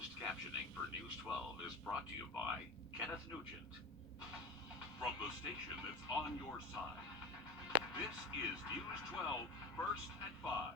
Closed captioning for News 12 is brought to you by Kenneth Nugent. From the station that's on your side, this is News 12 First at 5.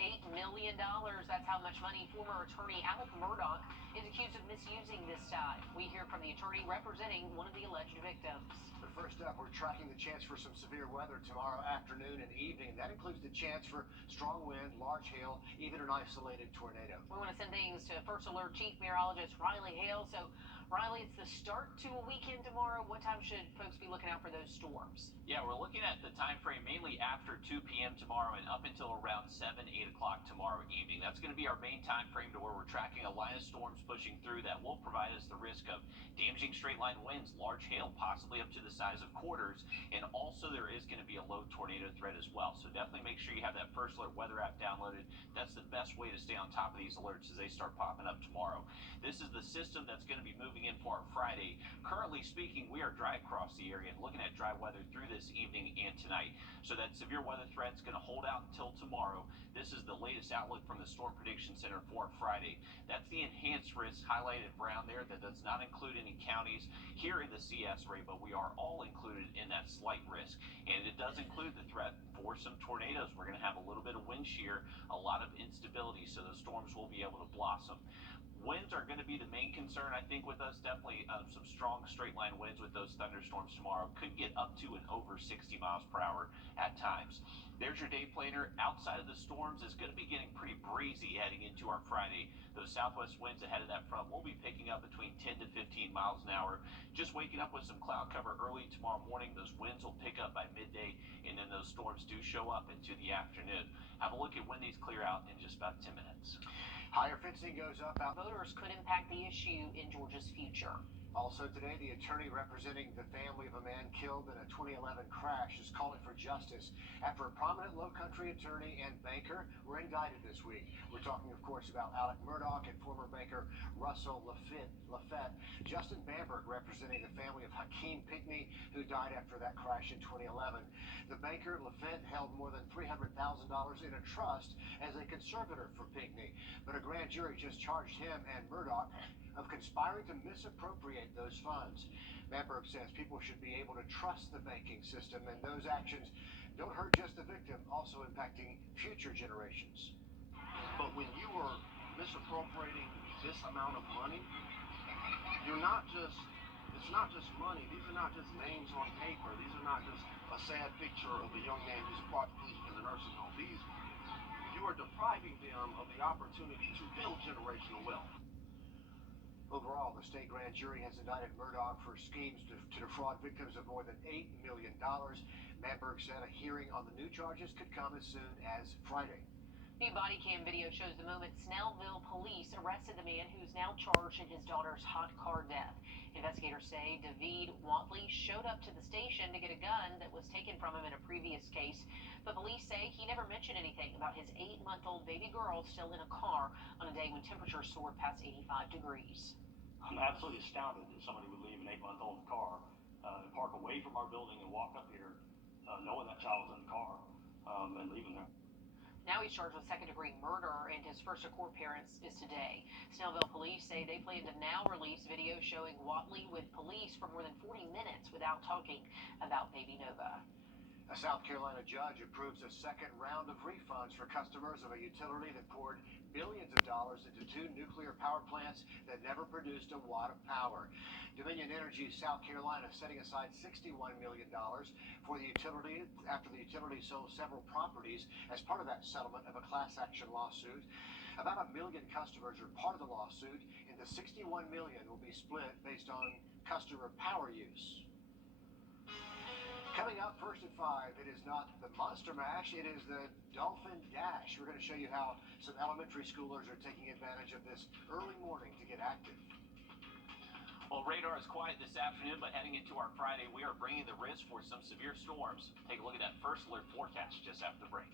$8 million. That's how much money former attorney Alec Murdaugh is accused of misusing this time. We hear from the attorney representing one of the alleged victims. But first up, we're tracking the chance for some severe weather tomorrow afternoon and evening. That includes the chance for strong wind, large hail, even an isolated tornado. We want to send things to First Alert Chief Meteorologist Riley Hale. So, Riley, it's the start to a weekend tomorrow. What time should folks be looking out for those storms? Yeah, we're looking at the time frame mainly after 2 p.m. tomorrow and up until around 7, 8 o'clock tomorrow evening. That's going to be our main time frame to where we're tracking a line of storms pushing through that will provide us the risk of damaging straight line winds, large hail, possibly up to the size of quarters, and also there is going to be a low tornado threat as well. So definitely make sure you have that First Alert weather app downloaded. That's the best way to stay on top of these alerts as they start popping up tomorrow. This is the system that's going to be moving in for our Friday. Currently speaking, we are dry across the area and looking at dry weather through this evening and tonight. So that severe weather threat is going to hold out until tomorrow. This is the latest outlook from the Storm Prediction Center for Friday. That's the enhanced risk highlighted in brown there. That does not include any counties here in the CS area, but we are all included in that slight risk. And it does include the threat for some tornadoes. We're going to have a little bit of wind shear, a lot of instability, so the storms will be able to blossom. Winds are going to be the main concern, I think, with us. Definitely some strong straight line winds with those thunderstorms tomorrow. Could get up to and over 60 miles per hour at times. There's your day planner. Outside of the storms, is going to be getting pretty breezy heading into our Friday. Those southwest winds ahead of that front will be picking up between 10 to 15 miles an hour. Just waking up with some cloud cover early tomorrow morning. Those winds will pick up by midday, and then those storms do show up into the afternoon. Have a look at when these clear out in just about 10 minutes. Higher fencing goes up out. Voters could impact the issue in Georgia's future. Also today, the attorney representing the family of a man killed in a 2011 crash is calling for justice after a prominent Lowcountry attorney and banker were indicted this week. We're talking, of course, about Alec Murdaugh and former banker Russell Lafette. Justin Bamberg representing the family of Hakeem Pinckney, who died after that crash in 2011. The banker, Lafette, held more than $300,000 in a trust as a conservator for Pinckney, but a grand jury just charged him and Murdaugh of conspiring to misappropriate those funds. Bamberg says people should be able to trust the banking system, and those actions don't hurt just the victim, also impacting future generations. But when you are misappropriating this amount of money, it's not just money. These are not just names on paper. These are not just a sad picture of a young man who's quadriplegic in the nursing home. You are depriving them of the opportunity to build generational wealth. Overall, the state grand jury has indicted Murdaugh for schemes to defraud victims of more than $8 million. Bamberg said a hearing on the new charges could come as soon as Friday. New body cam video shows the moment Snellville police arrested the man who's now charged in his daughter's hot car death. Investigators say David Watley showed up to the station to get a gun that was taken from him in a previous case. But police say he never mentioned anything about his 8-month-old baby girl still in a car on a day when temperatures soared past 85 degrees. I'm absolutely astounded that somebody would leave an 8-month-old car, park away from our building and walk up here, knowing that child was in the car, and leaving there. Now he's charged with second-degree murder, and his first court appearance is today. Snellville police say they plan to now release video showing Watley with police for more than 40 minutes without talking about baby Nova. A South Carolina judge approves a second round of refunds for customers of a utility that poured billions of dollars into 2 nuclear power plants that never produced a watt of power. Dominion Energy South Carolina setting aside $61 million for the utility after the utility sold several properties as part of that settlement of a class action lawsuit. About 1 million customers are part of the lawsuit, and the $61 million will be split based on customer power use. Coming up first at 5, it is not the Monster Mash, it is the Dolphin Dash. We're going to show you how some elementary schoolers are taking advantage of this early morning to get active. Well, radar is quiet this afternoon, but heading into our Friday, we are bringing the risk for some severe storms. Take a look at that First Alert forecast just after the break.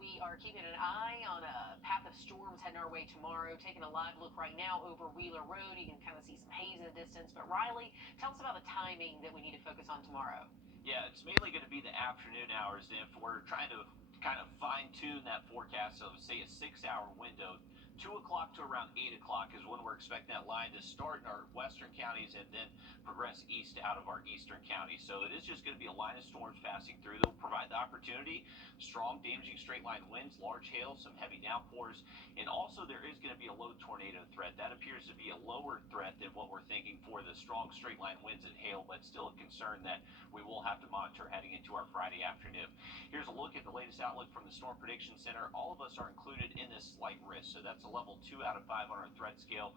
We are keeping an eye on a path of storms heading our way tomorrow. Taking a live look right now over Wheeler Road. You can kind of see some haze in the distance. But Riley, tell us about the timing that we need to focus on tomorrow. Yeah, it's mainly going to be the afternoon hours. And if we're trying to kind of fine-tune that forecast. So say a 6-hour window. 2 o'clock to around 8 o'clock is when we're expecting that line to start in our western counties and then progress east out of our eastern counties. So it is just going to be a line of storms passing through. They'll provide the opportunity, strong damaging straight line winds, large hail, some heavy downpours, and also there is going to be a low tornado threat. That appears to be a lower threat than what we're thinking for the strong straight line winds and hail, but still a concern that we will have to monitor heading into our Friday afternoon. Here's a look at the latest outlook from the Storm Prediction Center. All of us are included in this slight risk, so that's a level 2 out of 5 on our threat scale.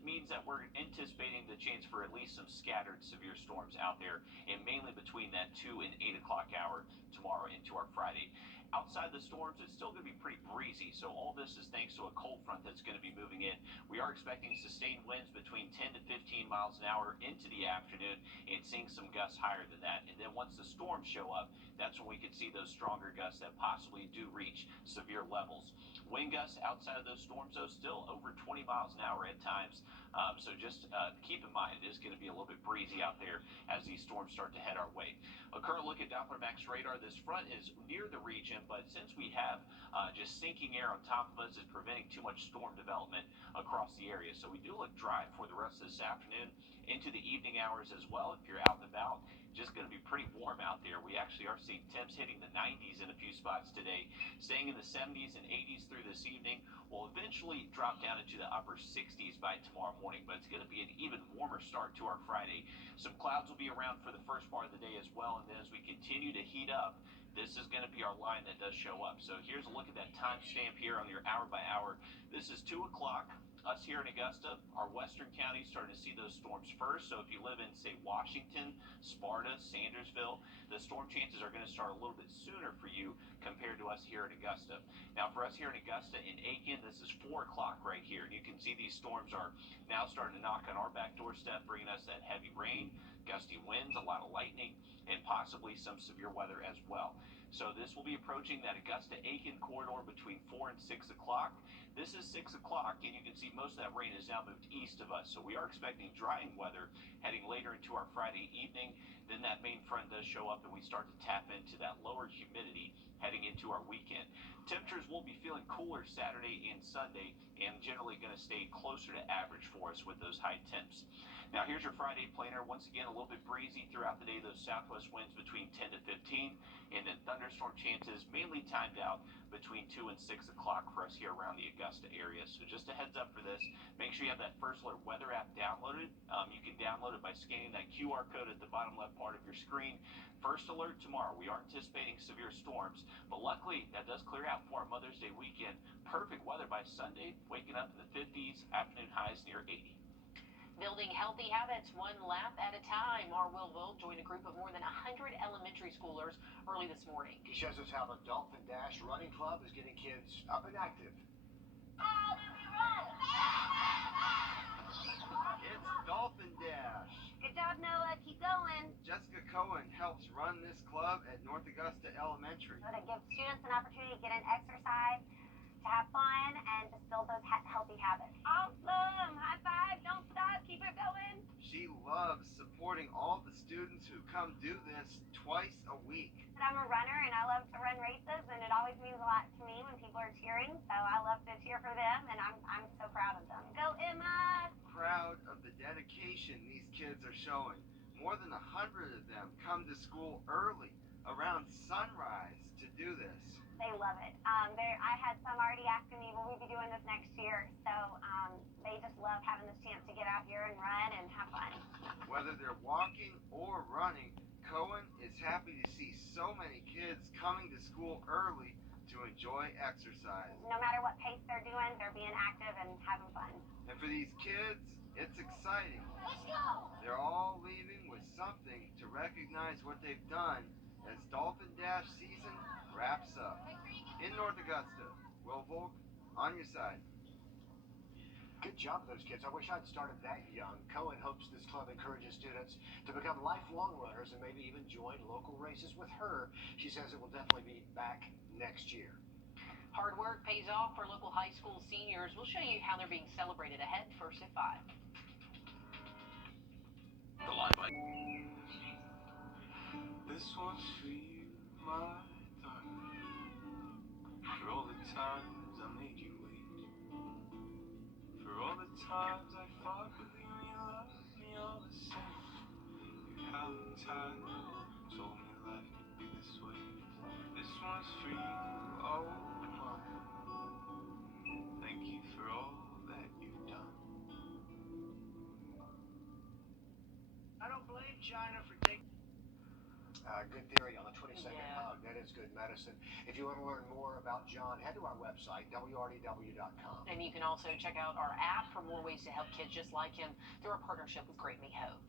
Means that we're anticipating the chance for at least some scattered severe storms out there, and mainly between that 2 and 8 o'clock hour tomorrow into our Friday. Outside the storms, it's still going to be pretty breezy, so all this is thanks to a cold front that's going to be moving in. We are expecting sustained winds between 10 to 15 miles an hour into the afternoon and seeing some gusts higher than that. And then once the storms show up, that's when we could see those stronger gusts that possibly do reach severe levels. Wind gusts outside of those storms, though, still over 20 miles an hour at times. So just keep in mind, it is going to be a little bit breezy out there as these storms start to head our way. A current look at Doppler Max radar. This front is near the region, but since we have just sinking air on top of us, is preventing too much storm development across the area. So we do look dry for the rest of this afternoon into the evening hours as well. If you're out and about, just going to be pretty warm out there. We actually are seeing temps hitting the 90s in a few spots today, staying in the 70s and 80s through this evening. Will eventually drop down into the upper 60s by tomorrow morning, but it's going to be an even warmer start to our Friday. Some clouds will be around for the first part of the day as well, and then as we continue to heat up, this is going to be our line that does show up. So here's a look at that timestamp here on your hour by hour. This is 2 o'clock. Us here in Augusta, our western counties starting to see those storms first. So if you live in, say, Washington, Sparta, Sandersville, the storm chances are going to start a little bit sooner for you compared to us here in Augusta. Now, for us here in Augusta, in Aiken, this is 4 o'clock right here. And you can see these storms are now starting to knock on our back doorstep, bringing us that heavy rain, gusty winds, a lot of lightning, and possibly some severe weather as well. So this will be approaching that Augusta-Aiken corridor between 4 and 6 o'clock. This is 6 o'clock, and you can see most of that rain has now moved east of us. So we are expecting drying weather heading later into our Friday evening. Then that main front does show up, and we start to tap into that lower humidity heading into our weekend. Temperatures will be feeling cooler Saturday and Sunday, and generally going to stay closer to average for us with those high temps. Now here's your Friday planner. Once again, a little bit breezy throughout the day. Those southwest winds between 10 to 15, and then thunderstorm chances mainly timed out between 2 and 6 o'clock for us here around the Augusta area. So just a heads up for this. Make sure you have that First Alert weather app downloaded. You can download it by scanning that QR code at the bottom left part of your screen. First Alert tomorrow. We are anticipating severe storms, but luckily that does clear out for our Mother's Day weekend. Perfect weather by Sunday, waking up in the 50s, afternoon highs near 80. Building healthy habits one lap at a time. Our Wrdw joined a group of more than 100 elementary schoolers early this morning. He shows us how the Dolphin Dash running club is getting kids up and active. It's Dolphin Dash. Good job, Noah. Keep going. Jessica Cohen helps run this club at North Augusta Elementary. It gives students an opportunity to get an exercise, to have fun, and just build those healthy habits. Awesome. High five. Don't stop. Keep it going. She loves supporting all the students who come do this twice a week. I'm a runner, and I love to run races, and it always means a lot to me when people are cheering, so I love to cheer for them, and I'm so proud of them. Go, Emma! Proud of the dedication these kids are showing. More than 100 of them come to school early, around sunrise, to do this. They love it. I had some already asking me, will we be doing this next year? So they just love having this chance to get out here and run and have fun. Whether they're walking or running, Cohen is happy to see so many kids coming to school early to enjoy exercise. No matter what pace they're doing, they're being active and having fun. And for these kids, it's exciting. Let's go! They're all leaving with something to recognize what they've done as Dolphin Dash season wraps up. In North Augusta, Wrdw, on your side. Good job, those kids. I wish I'd started that young. Cohen hopes this club encourages students to become lifelong runners and maybe even join local races with her. She says it will definitely be back next year. Hard work pays off for local high school seniors. We'll show you how they're being celebrated ahead first at 5. The live by This one's for you, my darling. all the times I made you wait. For all the times I fought, believe me, love me all the same. You held me tight, told me life could be this way. This one's for you, oh my. Thank you for all that you've done. I don't blame China for taking. Good theory on the 22nd hug. That is good medicine. If you want to learn more about John, head to our website, wrdw.com. And you can also check out our app for more ways to help kids just like him through our partnership with Great May Hope.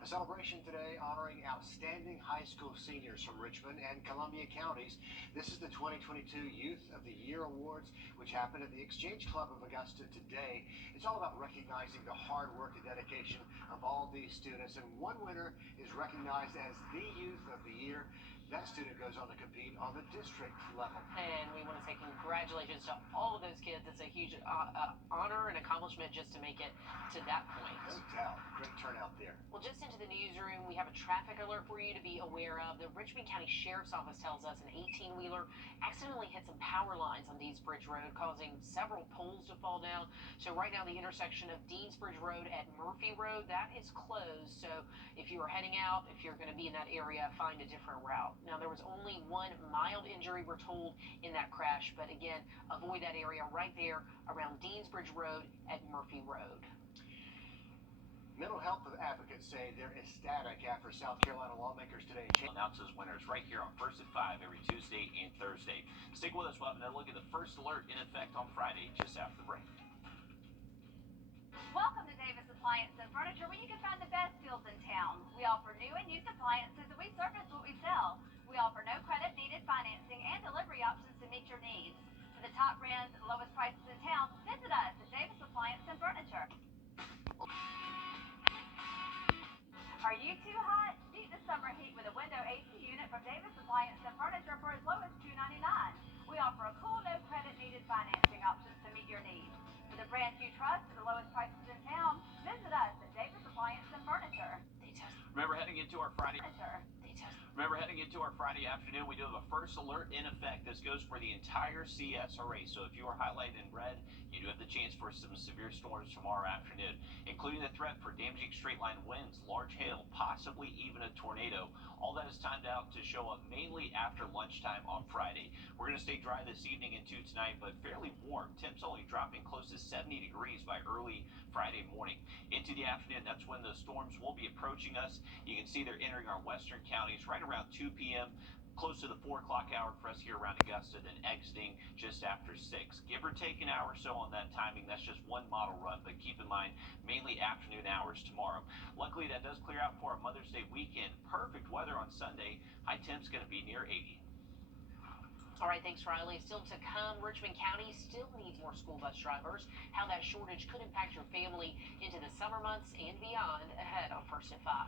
A celebration today honoring outstanding high school seniors from Richmond and Columbia counties. This is the 2022 Youth of the Year Awards, which happened at the Exchange Club of Augusta today. It's all about recognizing the hard work and dedication of all these students, and one winner is recognized as the Youth of the Year. That student goes on to compete on the district level. And we want to say congratulations to all of those kids. It's a huge honor and accomplishment just to make it to that point. No doubt. Great turnout there. Well, just into the newsroom, we have a traffic alert for you to be aware of. The Richmond County Sheriff's Office tells us an 18-wheeler accidentally hit some power lines on Deansbridge Road, causing several poles to fall down. So right now, the intersection of Deansbridge Road at Murphy Road, that is closed. So if you are heading out, if you're going to be in that area, find a different route. Now, there was only one mild injury, we're told, in that crash. But again, avoid that area right there around Deansbridge Road at Murphy Road. Mental health advocates say they're ecstatic after South Carolina lawmakers today announces winners right here on First at 5 every Tuesday and Thursday. Stick with us. We'll have another look at the first alert in effect on Friday just after the break. Welcome to Davis Appliance and Furniture, where you can find the best deals in town. We offer new and used appliances, and we service what we sell. We offer no credit needed financing and delivery options to meet your needs. For the top brands and lowest prices in town, visit us at Davis Appliance and Furniture. Are you too hot? Beat the summer heat with a window AC unit from Davis Appliance and Furniture for as low as $2.99. We offer a cool, no credit needed financing options to meet your needs. For the brands you trust at the lowest prices in town, visit us at Davis Appliance and Furniture. Remember heading into our Friday afternoon, we do have a first alert in effect. This goes for the entire CSRA. So if you are highlighted in red, you do have the chance for some severe storms tomorrow afternoon, including the threat for damaging straight line winds, large hail, possibly even a tornado. All that is timed out to show up mainly after lunchtime on Friday. We're going to stay dry this evening into tonight, but fairly warm. Temps only dropping close to 70 degrees by early Friday morning. Into the afternoon, that's when the storms will be approaching us. You can see they're entering our western counties right around 2 p.m., close to the 4 o'clock hour for us here around Augusta, then exiting just after 6. Give or take an hour or so on that timing. That's just one model run, but keep in mind, mainly afternoon hours tomorrow. Luckily, that does clear out for our Mother's Day weekend. Perfect weather on Sunday. High temp's going to be near 80. All right, thanks, Riley. Still to come, Richmond County still needs more school bus drivers. How that shortage could impact your family into the summer months and beyond ahead on First at 5.